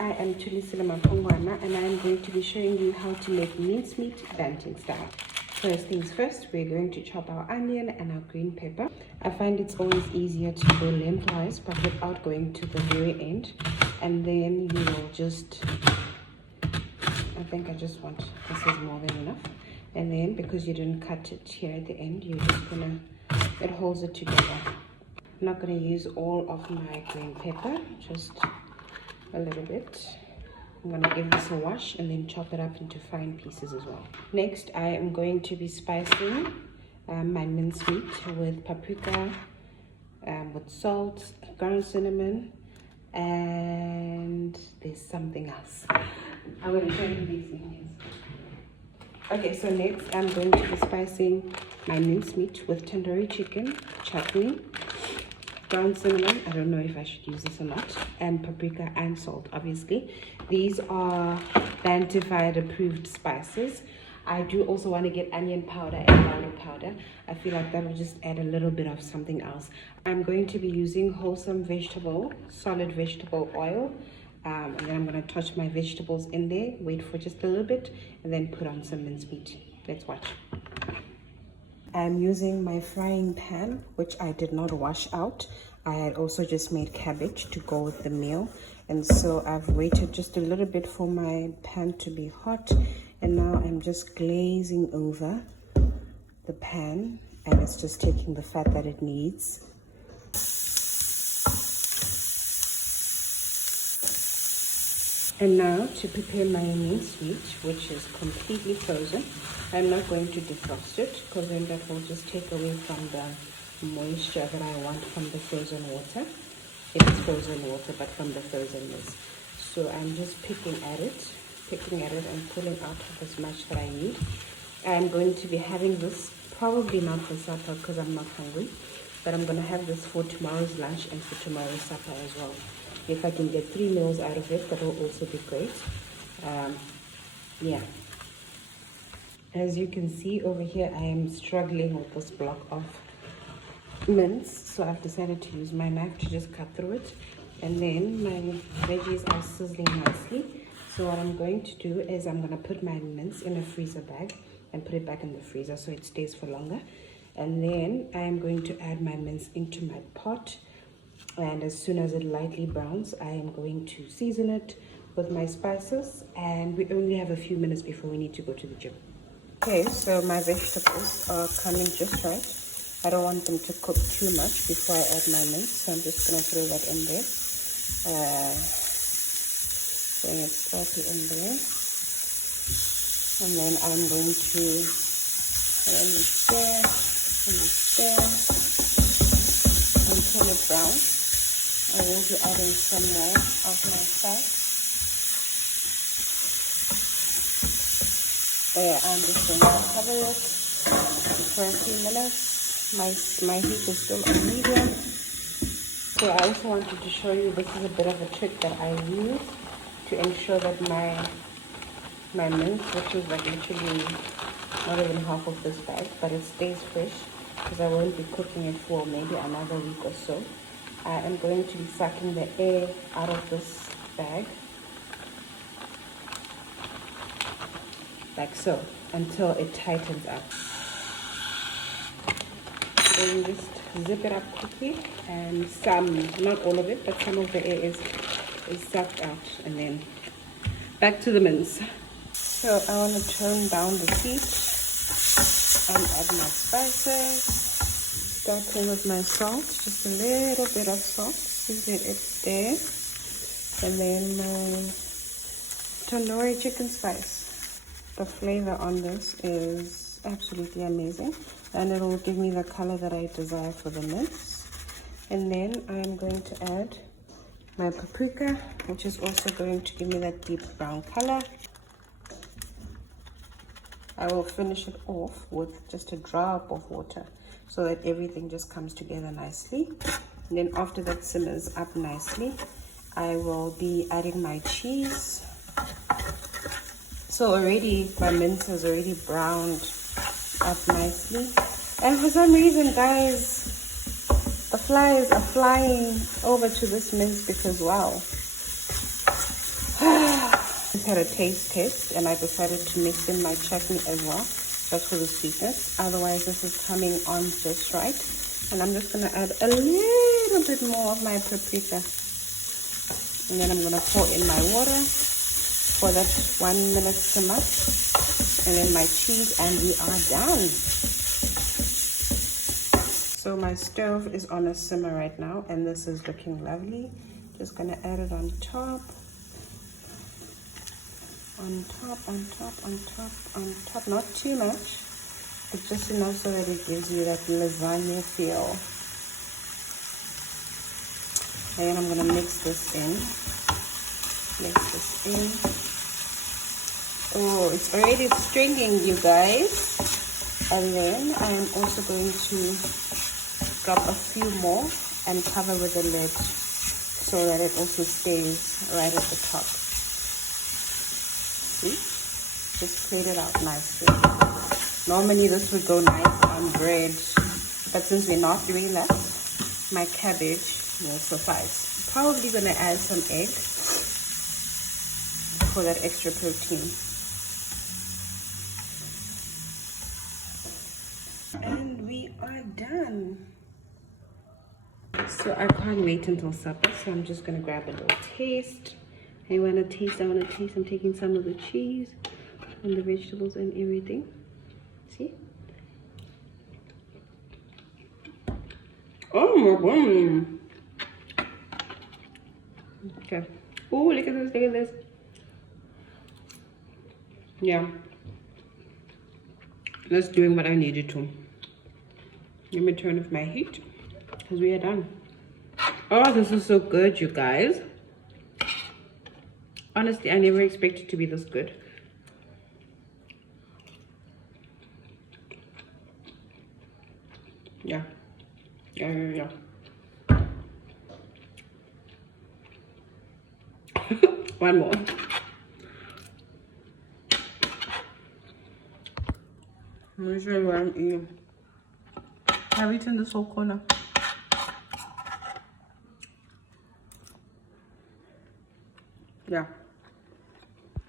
I am Tulisile Mapongwana and I am going to be showing you how to make mincemeat Banting style. First things first, we're going to chop our onion and our green pepper. I find it's always easier to go lengthwise but without going to the very end. And then you will just, I think I just want, this is more than enough. And then because you didn't cut it here at the end, you're just gonna, it holds it together. I'm not gonna use all of my green pepper, just a little bit. I'm gonna give this a wash and then chop it up into fine pieces as well. Next, I am going to be spicing my mincemeat with paprika, with salt, ground cinnamon, and there's something else. I'm gonna show you these things. Okay, so next I'm going to be spicing my mincemeat with tandoori chicken, chutney, ground cinnamon, I don't know if I should use this or not, and paprika and salt, obviously. These are Bantified approved spices. I do also want to get onion powder and garlic powder. I feel like that will just add a little bit of something else. I'm going to be using wholesome vegetable, solid vegetable oil. And then I'm going to touch my vegetables in there, wait for just a little bit, and then put on some mincemeat. Let's watch. I'm using my frying pan, which I did not wash out. I had also just made cabbage to go with the meal. And so I've waited just a little bit for my pan to be hot. And now I'm just glazing over the pan, and it's just taking the fat that it needs. And now to prepare my mincemeat, which is completely frozen. I'm not going to defrost it because then that will just take away from the moisture that I want from the frozen water. It's frozen water, but from the frozenness. So I'm just picking at it and pulling out as much that I need. I'm going to be having this probably not for supper because I'm not hungry, but I'm going to have this for tomorrow's lunch and for tomorrow's supper as well. If I can get 3 meals out of it, that will also be great. Yeah. As you can see over here, I am struggling with this block of mince. So I've decided to use my knife to just cut through it. And then my veggies are sizzling nicely. So what I'm going to do is I'm going to put my mince in a freezer bag and put it back in the freezer so it stays for longer. And then I'm going to add my mince into my pot. And as soon as it lightly browns, I am going to season it with my spices. And we only have a few minutes before we need to go to the gym. Okay, so my vegetables are coming just right. I don't want them to cook too much before I add my mince, so I'm just going to throw that in there. Bring it slightly in there. And then I'm going to stir until it browns. I will be adding some more of my fat. There, I'm just going to cover it for a few minutes. My heat is still on medium. So I also wanted to show you, this is a bit of a trick that I use to ensure that my mince, which is like literally not even half of this bag, but it stays fresh because I won't be cooking it for maybe another week or so. I am going to be sucking the air out of this bag, like so, until it tightens up. Then just zip it up quickly, and some, not all of it, but some of the air is sucked out, and then back to the mince. So I want to turn down the heat and add my spices. Starting with my salt, just a little bit of salt, so that it's there. And then my tandoori chicken spice. The flavor on this is absolutely amazing, and it will give me the color that I desire for the mince. And then I'm going to add my paprika, which is also going to give me that deep brown color. I will finish it off with just a drop of water so that everything just comes together nicely. And then after that simmers up nicely, I will be adding my cheese. So already my mince has already browned up nicely. And for some reason, guys, the flies are flying over to this mince because wow, had a taste test and I decided to mix in my chutney as well, just for the sweetness. Otherwise, this is coming on just right. And I'm just going to add a little bit more of my paprika. And then I'm going to pour in my water for that 1 minute simmer. And then my cheese, and we are done. So my stove is on a simmer right now, and this is looking lovely. Just going to add it on top. On top, on top, on top, on top. Not too much, but just enough so that it gives you that lasagna feel. And then I'm going to mix this in. Mix this in. Oh, it's already stringing, you guys. And then I am also going to drop a few more and cover with a lid so that it also stays right at the top. See? Just plate it out nicely. Normally this would go nice on bread, but since we're not doing that, my cabbage will suffice. Probably gonna add some egg for that extra protein. And we are done. So I can't wait until supper, so I'm just gonna grab a little taste. I wanna taste. I'm taking some of the cheese and the vegetables and everything. See? Oh my god. Okay. Oh, look at this, look at this. Yeah. That's doing what I needed to. Let me turn off my heat because we are done. Oh, this is so good, you guys. Honestly, I never expected it to be this good. Yeah. Yeah. One more. Let me show you what I'm eating. I've eaten this whole corner. Yeah.